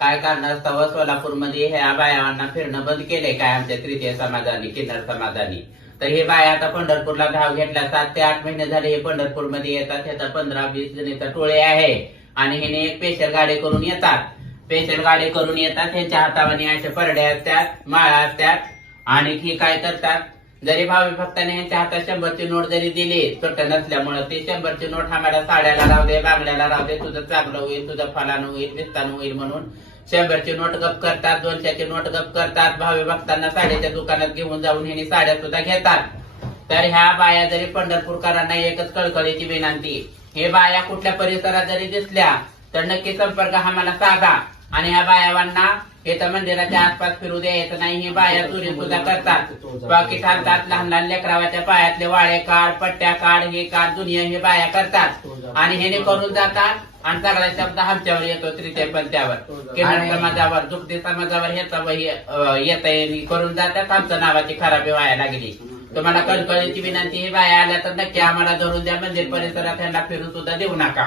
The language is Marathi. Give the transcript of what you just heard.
काय कारणास्तव सोलापूरमध्ये ह्या बायांना फिरणं बंद केलंय काय आमच्या तृतीय समाजाने, किन्नर समाजाने. तर हे बाया आता पंढरपूरला धाव घेतला. 7 ते 8 महिने झाले हे पंढरपूरमध्ये येतात. ह्याचा 15-20 जणीचा टोळे आहे आणि हे एक स्पेशल गाडी करून येतात. स्पेशल गाडी करून येतात. ह्यांच्या हातावानी अशा परड्या असतात, माळा असतात आणि ही काय करतात, जरी भावी भक्ताने यांच्या हातात 100ची नोट जरी दिली छोट नसल्यामुळे, ते 100ची नोट आम्हाला साड्याला राहू दे, बांगड्याला राहू दे, तुझं चांगलं होईल, तुझं फलानं होईल, विस्तानं होईल म्हणून 100ची नोट गप करतात, 200ची नोट गप करतात. भावी भक्तांना साड्याच्या दुकानात घेऊन जाऊन ह्यांनी साड्या सुद्धा घेतात. तर ह्या बाया जरी पंढरपूरकरांना एकच कळकळीची विनंती, हे बाया कुठल्या परिसरात जरी दिसल्या तर नक्की संपर्क आम्हाला साधा आणि ह्या बायावांना इथं मंदिराच्या आसपास फिरू द्यायचं नाही. ही बाया चोरी सुद्धा करतात, पाकिट आणतात, लहान लहान लेकरावाच्या पायातले वाळे काढ, पट्ट्या काढ, हे काढ, दुनिया हे बाया करतात आणि हे करून जातात. आणि सगळा शब्द आमच्यावर येतो तृतीय पंथावर, किन्नर समाजावर, दुखती समाजावर येत करून जातात. आमच्या नावाची खराबी व्हायला लागली. तुम्हाला कळकळीची विनंती, ही बाया आल्या तर नक्की आम्हाला धरून द्या. मंदिर परिसरात त्यांना फिरू सुद्धा देऊ नका.